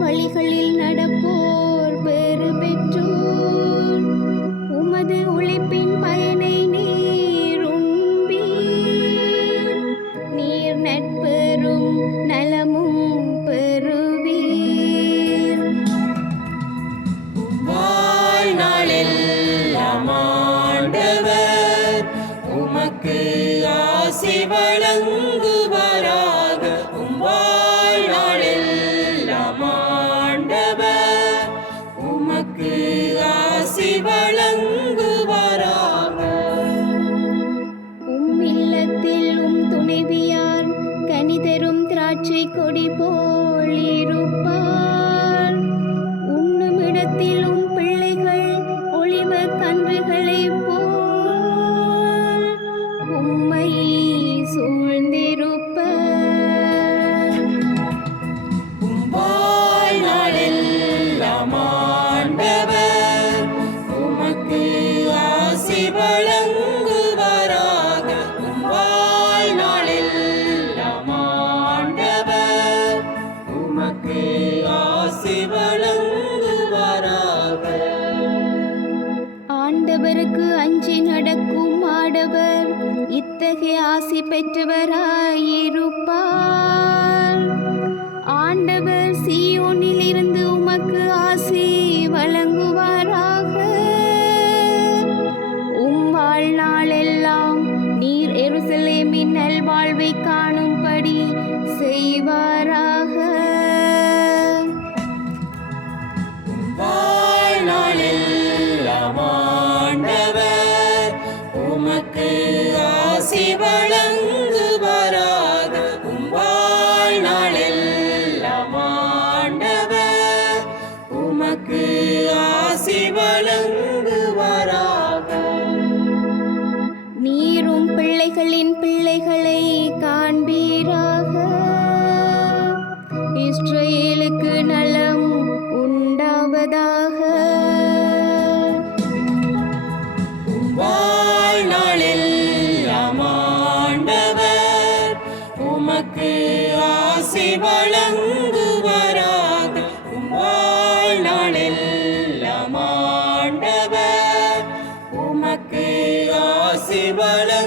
வழிகளில் நடப்போர் பெறு பெற்றோர். உமது உழைப்பின் பயனை நீர் உண்பீர். நீர் நட்பெறும் நலமும் பெறுவீர். வாழ்நாளெல்லாம் ஆண்டவர் உமக்கு ஆசி வழங்குவாராக. வாழ்நாளெல்லாம் ஆண்டவர் உமக்கு ஆசி வழங்குவாராக. இல்லத்தில் துணைவியார் கனிதரும் திராட்சை கொடி போல் இருப்பார். உண்ணும் இடத்தில் பிள்ளைகள் ஒளிவ கன்றுகளைப் போல் உம்மை சூழ்ந்திருப்பர். வாழ்நாளெல்லாம் ஆண்டவர் உமக்கு ஆசி வழங்குவாராக. வாழ்நாளெல்லாம் ஆண்டவர் உமக்கு ஆசி வழங்குவாராக. ஆண்டவருக்கு அஞ்சி நடக்கும் ஆடவர் இத்தகைய ஆசி பெற்றவராயிருப்பார். ஆண்டவர் சீயோனில் இருந்து உமக்கு ஆசி வழங்குவாராக. வாழ்நாளெல்லாம் நீர் எருசலேமின் நல்வாழ்வை காணும்படி செய்வாராக. வாழ்நாளெல்லாம் ஆண்டவர் உமக்கு ஆசி வழங்குவாராக. வாழ்நாளெல்லாம் ஆண்டவர் உமக்கு ஆசி வழங்குவாராக. நீரும் பிள்ளைகளின் பிள்ளைகளை காண்பீராக. இஸ்ரவேலுக்கு நலம் உண்டாவதாக. வாழ்நாளெல்லாம் ஆண்டவர் உமக்கு ஆசி வழங்குவாராக. வாழ்நாளெல்லாம் ஆண்டவர் உமக்கு ஆசி வழங்குவாராக.